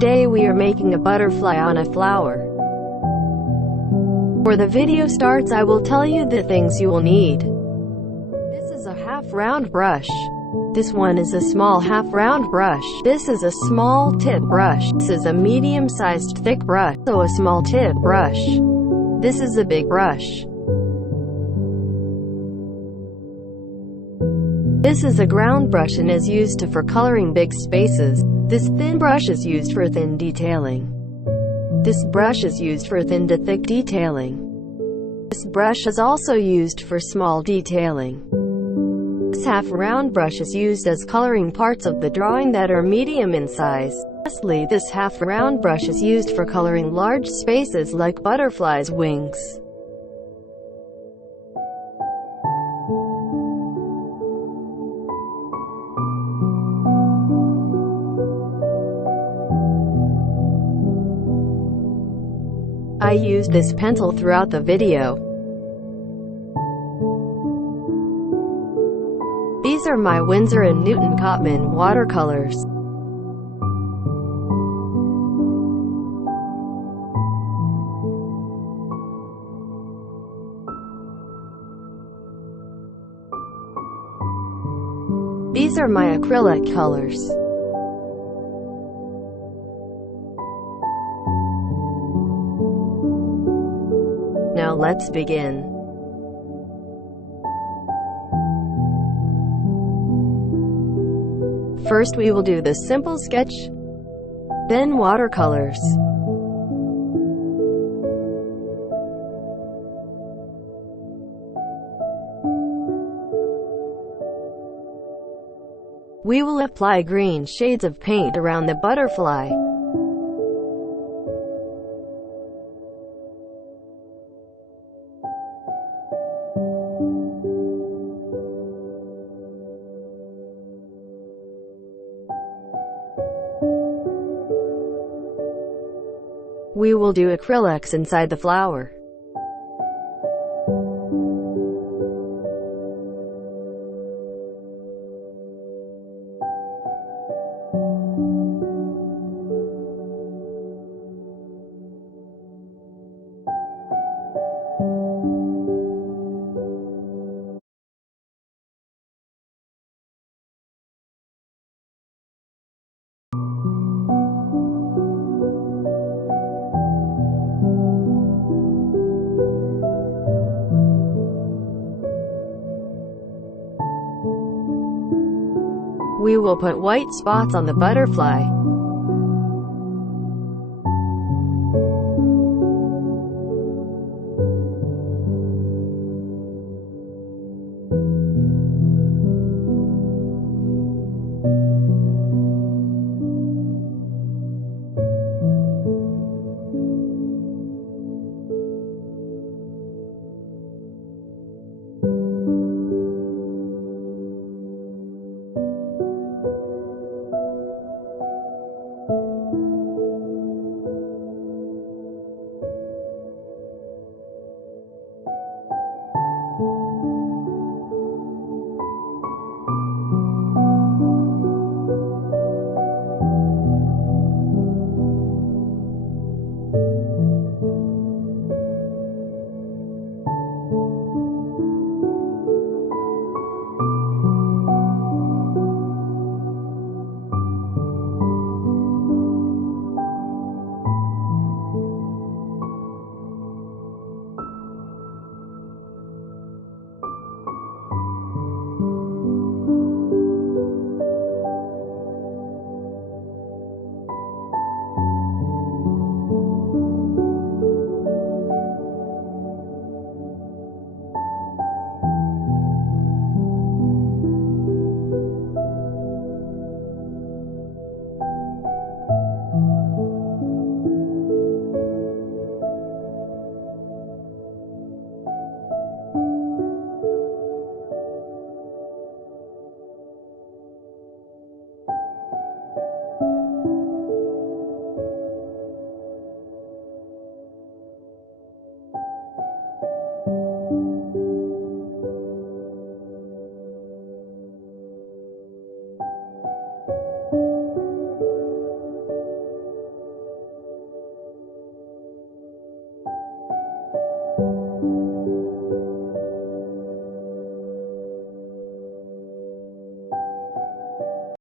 Today we are making a butterfly on a flower. Before the video starts, I will tell you the things you will need. This is a half-round brush. This one is a small half-round brush. This is a small tip brush. This is a medium-sized thick brush. So a small tip brush. This is a big brush. This is a ground brush and is used for coloring big spaces. This thin brush is used for thin detailing. This brush is used for thin to thick detailing. This brush is also used for small detailing. This half-round brush is used as coloring parts of the drawing that are medium in size. Lastly, this half-round brush is used for coloring large spaces like butterflies' wings. I used this pencil throughout the video. These are my Winsor & Newton Cotman watercolors. These are my acrylic colors. Now let's begin. First we will do the simple sketch, then watercolors. We will apply green shades of paint around the butterfly. We will do acrylics inside the flower. We will put white spots on the butterfly.